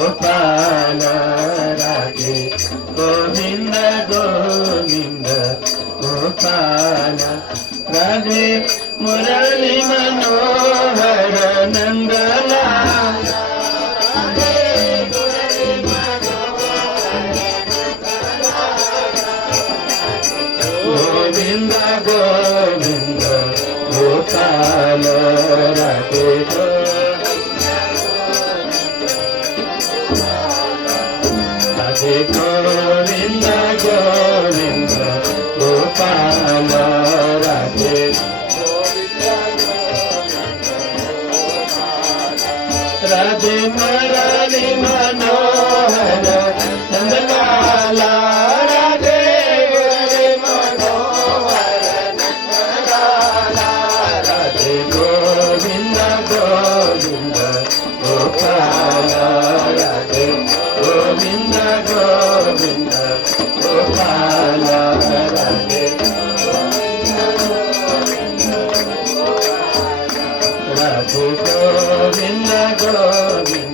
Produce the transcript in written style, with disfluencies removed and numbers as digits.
Gopal Radhe Govind Govind Gopal Radhe Murli Manohar Nandlal Govind Govind Gopal Radhe Radhe Govind Govind Gopal Radhe Radhe Murli Manohar Nandlal Radhe Murli Manohar Nandlal Radhe Govind Govind Gopal Radhe Govind Govind Gopal Radhe Radhe Govind Govind